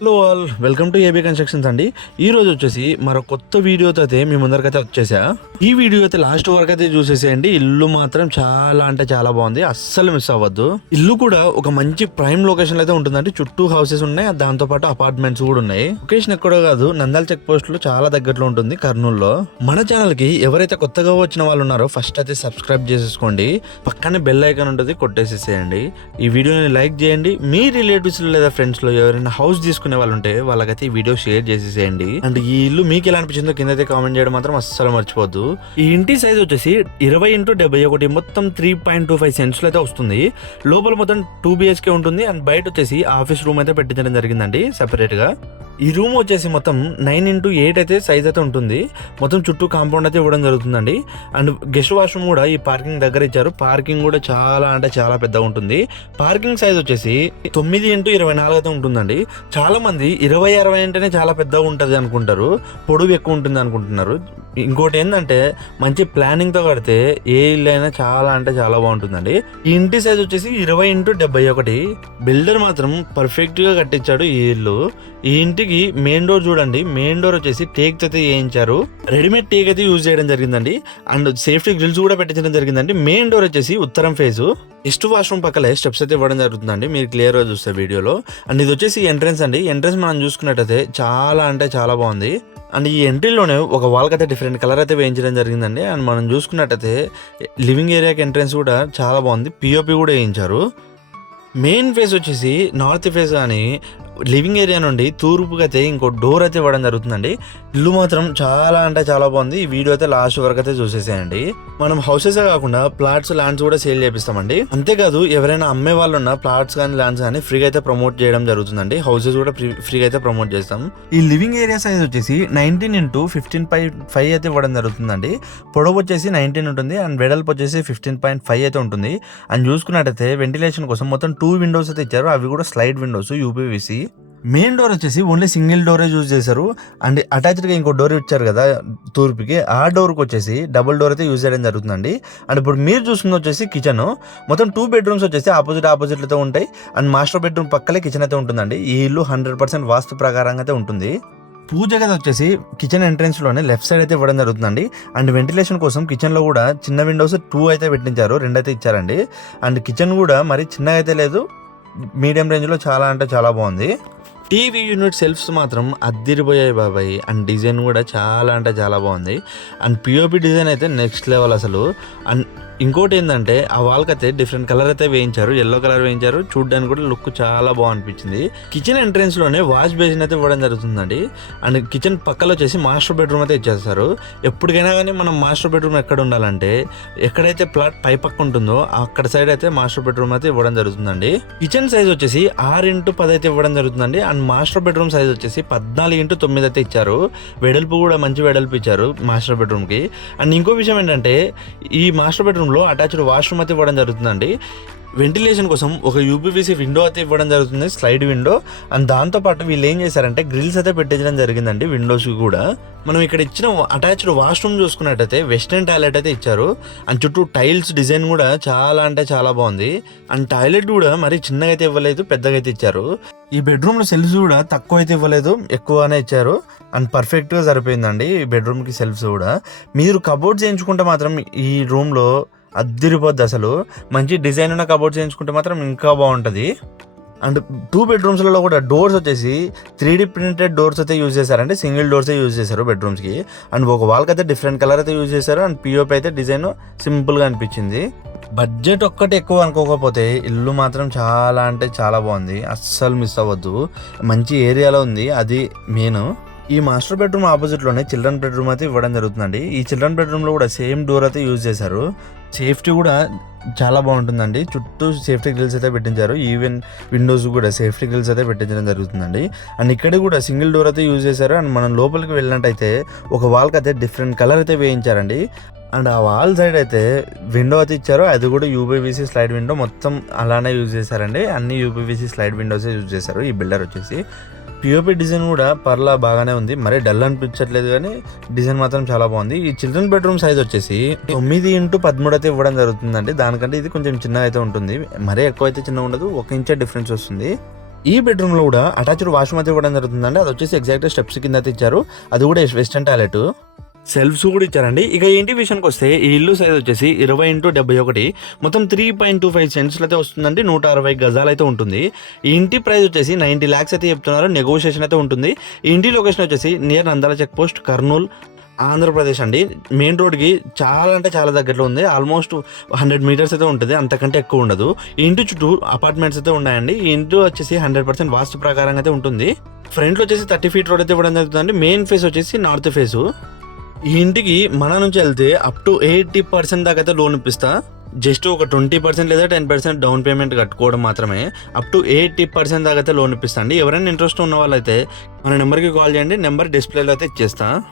Hello all welcome to AB constructions అండి. ఈ రోజు వచ్చేసి మరో కొత్త వీడియోతో అయితే మీ ముందరికైతే వచ్చేసా. ఈ వీడియో అయితే లాస్ట్ వరకు అయితే చూసేసేయండి. ఇల్లు మాత్రం చాలా అంటే చాలా బాగుంది. అస్సలు మిస్ అవ్వద్దు. ఇల్లు కూడా ఒక మంచి ప్రైమ్ లొకేషన్ అయితే ఉంటుందండి. చుట్టూ హౌసెస్ ఉన్నాయి. దాంతో పాటు అపార్ట్మెంట్స్ కూడా ఉన్నాయి. లొకేషన్ ఎక్కడో కాదు. నందాల చెక్ పోస్ట్లో చాలా దగ్గరలో ఉంటుంది. కర్నూలులో. మన ఛానల్కి ఎవరైతే కొత్తగా వచ్చిన వాళ్ళు ఉన్నారో ఫస్ట్ అయితే సబ్స్క్రైబ్ చేసేసుకోండి. పక్కనే బెల్ ఐకాన్ ఉంటుంది. కొట్టేసేసేయండి. ఈ వీడియోని లైక్ చేయండి. మీ రిలేటివ్స్ లేదా ఫ్రెండ్స్లో ఎవరైనా హౌస్ తీసుకునే వాళ్ళు ఉంటే వాళ్ళకైతే ఈ వీడియో షేర్ చేసేసేయండి. అండ్ ఈ ఇల్లు మీకు ఎలా అనిపించిందో కింద అయితే కామెంట్ చేయడం మాత్రం అస్సలు మర్చిపోద్దు ఈ ఇంటి సైజ్ వచ్చేసి ఇరవై ఇంటూ డెబ్బై ఒకటి మొత్తం three point two five cents అయితే వస్తుంది. లోపల మొత్తం టూ బిహెచ్కే ఉంటుంది. అండ్ బయట వచ్చేసి ఆఫీస్ రూమ్ అయితే పెట్టించడం జరిగిందండి సెపరేట్గా ఈ రూమ్ వచ్చేసి మొత్తం నైన్ ఇంటూ ఎయిట్ అయితే సైజ్ అయితే ఉంటుంది. మొత్తం చుట్టూ కాంపౌండ్ అయితే ఇవ్వడం జరుగుతుందండి. అండ్ గెస్ట్ వాష్రూమ్ కూడా ఈ పార్కింగ్ దగ్గర ఇచ్చారు. పార్కింగ్ కూడా చాలా అంటే చాలా పెద్దగా ఉంటుంది. పార్కింగ్ సైజ్ వచ్చేసి తొమ్మిది ఇంటూ ఇరవై నాలుగు అయితే ఉంటుందండి. చాలా మంది ఇరవై అరవై అంటేనే చాలా పెద్దగా ఉంటుంది అనుకుంటారు. పొడవు ఎక్కువ ఉంటుంది అనుకుంటున్నారు. ఇంకోటి ఏంటంటే మంచి ప్లానింగ్తో కడితే ఏ ఇల్లు అయినా చాలా అంటే చాలా బాగుంటుందండి. ఈ ఇంటి సైజ్ వచ్చేసి ఇరవై ఇంటూ డెబ్బై ఒకటి. బిల్డర్ మాత్రం పర్ఫెక్ట్గా కట్టించాడు ఈ ఇల్లు. ఈ ఇంటికి మెయిన్ డోర్ చూడండి. మెయిన్ డోర్ వచ్చేసి టేక్ అయితే వేయించారు రెడీమేడ్ టేక్ అయితే యూజ్ చేయడం జరిగిందండి. అండ్ సేఫ్టీ గ్రిల్స్ కూడా పెట్టించడం జరిగిందండి. మెయిన్ డోర్ వచ్చేసి ఉత్తరం ఫేజు ఈస్ట్ వాష్రూమ్ పక్కలే స్టెప్స్ అయితే ఇవ్వడం జరుగుతుందండి. మీరు క్లియర్గా చూస్తే వీడియోలో. అండ్ ఇది వచ్చేసి ఎంట్రన్స్ అండి. ఎంట్రన్స్ మనం చూసుకున్నట్టయితే చాలా అంటే చాలా బాగుంది. అండ్ ఈ ఎంట్రీలోనే ఒక వాల్కి అయితే డిఫరెంట్ కలర్ అయితే వేయించడం జరిగిందండి. అండ్ మనం చూసుకున్నట్టయితే లివింగ్ ఏరియాకి ఎంట్రన్స్ కూడా చాలా బాగుంది. పిఓపి కూడా వేయించారు. మెయిన్ ఫేస్ వచ్చేసి నార్త్ ఫేస్ కానీ లివింగ్ ఏరియా నుండి తూర్పుకి అయితే ఇంకో డోర్ అయితే ఇవ్వడం జరుగుతుందండి. ఇల్లు మాత్రం చాలా అంటే చాలా బాగుంది. ఈ వీడియో అయితే లాస్ట్ వరకు అయితే చూసేసేయండి. మనం హౌసెస్ కాకుండా ప్లాట్స్ ల్యాండ్స్ కూడా సేల్ చేపిస్తామండి. అంతేకాదు ఎవరైనా అమ్మే వాళ్ళు ఉన్న ప్లాట్స్ కానీ ల్యాండ్స్ కానీ ఫ్రీగా అయితే ప్రమోట్ చేయడం జరుగుతుందండి. హౌసెస్ కూడా ఫ్రీగా అయితే ప్రమోట్ చేస్తాం. ఈ లివింగ్ ఏరియా సైజ్ వచ్చేసి nineteen into fifteen point five అయితే ఇవ్వడం జరుగుతుందండి. పొడవు వచ్చేసి నైన్టీన్ ఉంటుంది అండ్ వెడల్పు వచ్చేసి ఫిఫ్టీన్ పాయింట్ ఫైవ్ అయితే ఉంటుంది. అండ్ చూసుకున్నట్టయితే వెంటిలేషన్ కోసం మొత్తం టూ విండోస్ అయితే ఇచ్చారు. అవి కూడా slide windows UPVC. Main door వచ్చేసి ఓన్లీ సింగిల్ డోరే యూజ్ చేశారు. అండ్ అటాచ్డ్గా ఇంకో డోర్ ఇచ్చారు కదా తూర్పుకి ఆ డోర్కి వచ్చేసి డబుల్ డోర్ అయితే యూజ్ చేయడం జరుగుతుందండి. అండ్ ఇప్పుడు మీరు చూస్తుంది వచ్చేసి కిచెన్. మొత్తం టూ బెడ్రూమ్స్ వచ్చేసి ఆపోజిట్ ఆపోజిట్లతో ఉంటాయి. అండ్ మాస్టర్ బెడ్రూమ్ పక్కలే కిచెన్ అయితే ఉంటుందండి. ఈ ఇల్లు హండ్రెడ్ పర్సెంట్ వాస్తు ప్రకారంగా అయితే ఉంటుంది. పూజ గది వచ్చేసి కిచెన్ ఎంట్రెన్స్లోనే లెఫ్ట్ సైడ్ అయితే ఇవ్వడం జరుగుతుందండి. అండ్ వెంటిలేషన్ కోసం కిచెన్లో కూడా చిన్న విండోస్ టూ అయితే పెట్టించారు రెండైతే ఇచ్చారండి. అండ్ కిచెన్ కూడా మరి చిన్నగా అయితే లేదు. మీడియం రేంజ్లో చాలా అంటే చాలా బాగుంది. టీవీ యూనిట్ సెల్ఫ్స్ మాత్రం అద్దిరిపోయాయి బాబాయ్. అండ్ డిజైన్ కూడా చాలా అంటే చాలా బాగుంది. అండ్ పిఓపి డిజైన్ అయితే నెక్స్ట్ లెవెల్ అసలు. అండ్ ఇంకోటి ఏంటంటే ఆ వాల్కి అయితే డిఫరెంట్ కలర్ అయితే వేయించారు. ఎల్లో కలర్ వేయించారు. చూడడానికి కూడా లుక్ చాలా బాగా అనిపించింది కిచెన్ ఎంట్రెన్స్లోనే వాష్ బేసిన్ అయితే ఇవ్వడం జరుగుతుందండి. అండ్ కిచెన్ పక్కలో వచ్చేసి మాస్టర్ బెడ్రూమ్ అయితే ఇచ్చేస్తారు. ఎప్పటికైనా కానీ మనం మాస్టర్ బెడ్రూమ్ ఎక్కడ ఉండాలంటే ఎక్కడైతే ప్లాట్ పై పక్క ఉంటుందో అక్కడ సైడ్ అయితే మాస్టర్ బెడ్రూమ్ అయితే ఇవ్వడం జరుగుతుందండి. కిచెన్ సైజ్ వచ్చేసి ఆరు ఇంటూ పది అయితే ఇవ్వడం జరుగుతుందండి. అండ్ మాస్టర్ బెడ్రూమ్ సైజ్ వచ్చేసి పద్నాలుగు ఇంటూ తొమ్మిది అయితే ఇచ్చారు. వెడల్పు కూడా మంచి వెడల్పు ఇచ్చారు మాస్టర్ బెడ్రూమ్కి. అండ్ ఇంకో విషయం ఏంటంటే ఈ మాస్టర్ బెడ్రూమ్ లో అటాచ్డ్ వాష్రూమ్ అయితే ఇవ్వడం జరుగుతుందండి. వెంటిలేషన్ కోసం ఒక యూపీవీసీ విండో అయితే ఇవ్వడం జరుగుతుంది స్లైడ్ విండో అండ్ దాంతోపాటు వీళ్ళు ఏం చేశారంటే గ్రిల్స్ అయితే పెట్టించడం జరిగిందండి విండోస్ కూడా. మనం ఇక్కడ ఇచ్చిన అటాచ్డ్ వాష్రూమ్ చూసుకున్నట్టయితే వెస్టర్న్ టాయిలెట్ అయితే ఇచ్చారు. అండ్ చుట్టూ టైల్స్ డిజైన్ కూడా చాలా అంటే చాలా బాగుంది. అండ్ టాయిలెట్ కూడా మరి చిన్నగా అయితే ఇవ్వలేదు పెద్దగా అయితే ఇచ్చారు. ఈ బెడ్రూమ్లో సెల్ఫ్స్ కూడా తక్కువ అయితే ఇవ్వలేదు ఎక్కువనే ఇచ్చారు. అండ్ పర్ఫెక్ట్గా సరిపోయిందండి ఈ బెడ్రూమ్కి సెల్ఫ్స్ కూడా. మీరు కబోర్డ్ చేయించుకుంటే మాత్రం ఈ రూమ్లో అద్దిరిపోద్ది అసలు. మంచి డిజైన్ ఉన్న కబోర్డ్ చేయించుకుంటే మాత్రం ఇంకా బాగుంటుంది. అండ్ టూ బెడ్రూమ్స్లలో కూడా డోర్స్ వచ్చేసి త్రీ డీ ప్రింటెడ్ డోర్స్ అయితే యూజ్ చేశారంటే సింగిల్ డోర్స్ యూజ్ చేశారు బెడ్రూమ్స్కి అండ్ ఒక వాల్కి అయితే డిఫరెంట్ కలర్ అయితే యూజ్ చేశారు. అండ్ పిఓపి అయితే డిజైన్ సింపుల్గా అనిపించింది. బడ్జెట్ ఒక్కటి ఎక్కువ అనుకోకపోతే ఇల్లు మాత్రం చాలా అంటే చాలా బాగుంది. అస్సలు మిస్ అవ్వద్దు. మంచి ఏరియాలో ఉంది. అది మెయిన్ ఈ మాస్టర్ బెడ్రూమ్ ఆపోజిట్లోనే చిల్డ్రన్ బెడ్రూమ్ అయితే ఇవ్వడం జరుగుతుందండి. ఈ చిల్డ్రన్ బెడ్రూమ్లో కూడా సేమ్ డోర్ అయితే యూజ్ చేశారు. సేఫ్టీ కూడా చాలా బాగుంటుందండి. చుట్టూ సేఫ్టీ గ్రిల్స్ అయితే పెట్టించారు. ఈవెన్ విండోస్ కూడా సేఫ్టీ గ్రిల్స్ అయితే పెట్టించడం జరుగుతుందండి. అండ్ ఇక్కడ కూడా సింగిల్ డోర్ అయితే యూజ్ చేశారు. అండ్ మనం లోపలికి వెళ్ళినట్టయితే ఒక వాల్కి అయితే డిఫరెంట్ కలర్ అయితే వేయించారండి. అండ్ ఆ వాల్ సైడ్ అయితే విండో అయితే ఇచ్చారు. అది కూడా యూపీవీసీ స్లైడ్ విండో మొత్తం అలానే యూజ్ చేశారండి. అన్ని యూబీవీసీ స్లైడ్ విండోసే యూజ్ చేశారు. ఈ బిల్డర్ వచ్చేసి. పిఓపి డిజైన్ కూడా పర్లా బాగానే ఉంది. మరీ డల్ అనిపించట్లేదు కానీ డిజైన్ మాత్రం చాలా బాగుంది. ఈ చిల్డ్రన్ బెడ్రూమ్ సైజ్ వచ్చేసి తొమ్మిది ఇంటూ పదమూడు అయితే ఇవ్వడం జరుగుతుందండి. దానికంటే ఇది కొంచెం చిన్నగా అయితే ఉంటుంది. మరీ ఎక్కువ అయితే చిన్నగా ఉండదు. ఒక ఇంచే డిఫరెన్స్ వస్తుంది. ఈ బెడ్రూమ్లో కూడా అటాచ్డ్ వాష్రూమ్ అయితే ఇవ్వడం జరుగుతుందండి. అది వచ్చేసి ఎగ్జాక్ట్ స్టెప్స్ కింద అయితే ఇచ్చారు అది కూడా వెస్టర్న్ టాయిలెట్ సెల్ఫ్స్ కూడా ఇచ్చారండి. ఇక ఇంటి విషయానికి వస్తే ఈ ఇల్లు సైజ్ వచ్చేసి ఇరవై ఇంటూ డెబ్బై ఒకటి. మొత్తం three point two five cents అయితే వస్తుందండి. నూట అరవై గజాలు అయితే ఉంటుంది. ఈ ఇంటి ప్రైస్ వచ్చేసి నైంటీ ల్యాక్స్ అయితే చెప్తున్నారు. నెగోషియేషన్ అయితే ఉంటుంది. ఈ ఇంటి లొకేషన్ వచ్చేసి near Nandala check post Kurnool Andhra Pradesh అండి. మెయిన్ రోడ్కి చాలా అంటే చాలా దగ్గరలో ఉంది. ఆల్మోస్ట్ హండ్రెడ్ మీటర్స్ అయితే ఉంటుంది. అంతకంటే ఎక్కువ ఉండదు. ఇంటి చుట్టూ అపార్ట్మెంట్స్ అయితే ఉన్నాయండి. ఇంటి వచ్చేసి హండ్రెడ్ పర్సెంట్ వాస్తు ప్రకారంగా అయితే ఉంటుంది. ఫ్రంట్లో వచ్చేసి థర్టీ ఫీట్ రోడ్ అయితే ఇవ్వడం జరుగుతుంది మెయిన్ ఫేస్ వచ్చేసి నార్త్ ఫేసు ఈ ఇంటికి మన నుంచి వెళ్తే అప్ టు ఎయిటీ పర్సెంట్ దాకా అయితే లోన్ ఇప్పిస్తా. జస్ట్ ఒక ట్వంటీ పర్సెంట్ లేదా టెన్ పర్సెంట్ డౌన్ పేమెంట్ కట్టుకోవడం మాత్రమే. అప్ టు ఎయిటీ పర్సెంట్ దాకా అయితే లోన్ ఇప్పిస్తా అండి. ఎవరైనా ఇంట్రెస్ట్ ఉన్న వాళ్ళైతే మన నెంబర్కి కాల్ చేయండి. నెంబర్ డిస్ప్లేలో అయితే ఇచ్చేస్తా.